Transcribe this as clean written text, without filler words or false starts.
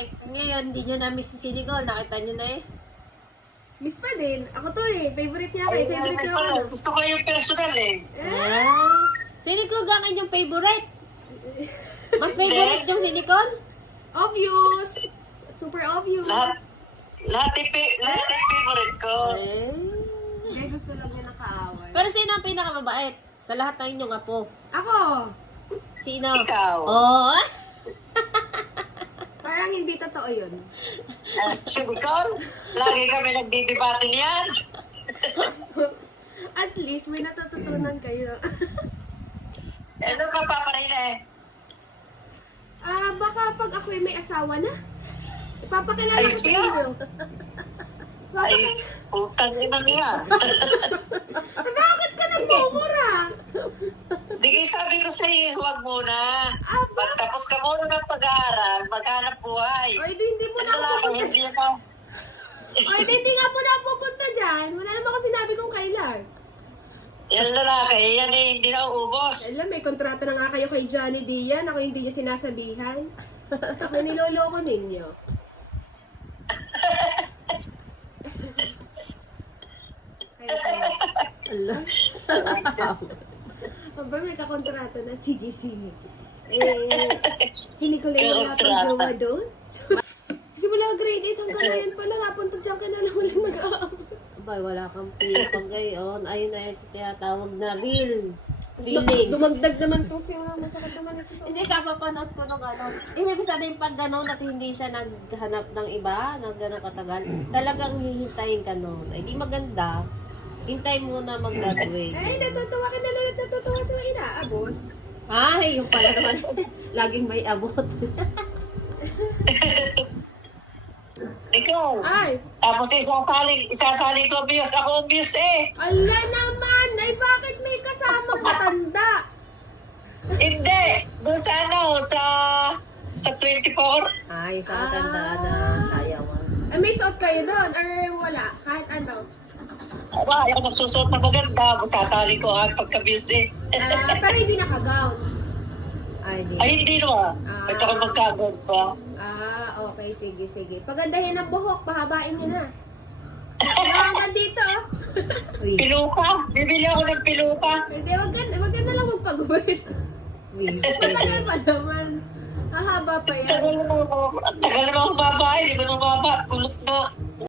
Ay, ngayon, hindi nyo na-miss si Sinigol. Nakita nyo na eh. Miss pa din. Ako to eh. Favorite niya ako. Ay, Favorite ay, niya ako. pala, gusto ko yung personal eh. Ah. Sinigol ka ang inyong favorite. Mas favorite yung Sinigol? Obvious. Super obvious. Lahat yung favorite ko. Eh. Kaya gusto lang niya nakaaway. Pero sino ang pinakamabait? Sa lahat ng inyong apo. Ako. Sino? Ikaw. Oh. Parang hindi totoo yun. Si Nicole, lagi kami nagdidebate niyan. At least may natututunan kayo. Ano ka pa pa rin eh? Baka pag ako'y may asawa na, ipapakilala Ay, ko sa siya. inyo. Ay, utang ina niya. Bakit ka nagmumura? Di kayo sabi ko sa iyo, huwag muna. Aba. Pagtapos ka muna ng pag-aaral, maghanap buhay. O, hindi mo na ako Wala ka, pupunta. hindi na. O, hindi nga po na ako pupunta dyan. Wala naman ako sinabi kung kailan. Yung lalaki, yan eh, hindi na uubos. Alam, may kontrata na nga kayo kay Johnny Dian. Ako hindi niyo sinasabihan. Ako niloloko ninyo. Allah. Aba, may kakontrata na. Sige, sige. Si Nicolay wala pang jowa doon? Kasi wala grade 8 hanggang ngayon pala. Napunta dyan ka na lang walang nag-aabot. Abay, wala kang pang gayon. Ayun na yun sa tinatawag na real feelings. Dumagdag naman tong si Mama. Masakit naman ito sa... Hindi, kapapanood ko nung ano. Ibig sabihin, pag gano'n at hindi siya naghanap ng iba, ng gano'n katagal, talagang hihintayin ka nun. Ay, di maganda. Hintay mo na mag-graduate. Ay, natutuwa ka na ulit. Natutuwa sa inaabot. Ay, yung pala naman. Laging may abot. Ikaw. Ay, Tapos isasaling ko abuse. Ako abuse eh. ala naman. Ay, bakit may kasamang matanda? Hindi. Doon sa ano, sa 24. Ay, sa katandaan na sayawan. Ay, may suot kayo doon? Or wala? Kahit ano? Aba, ayaw magsusuot na maganda. Sasali ko ang pagka-abuse eh. Pero hindi naka-gown. Ay, di. Ay, hindi naman. Ito ako magkagod pa. Okay. Sige. Pagandahin ang buhok. Pahabain niyo na. Hanggang dito. Uy, Piluka. Bibili ako ng piluka. Hindi, wag ka na lang magpag-wait. uy, Matagal pwede. pa naman. Hahaba pa yan. Tagal naman ako babae. Di ba nung baba? Kulot na.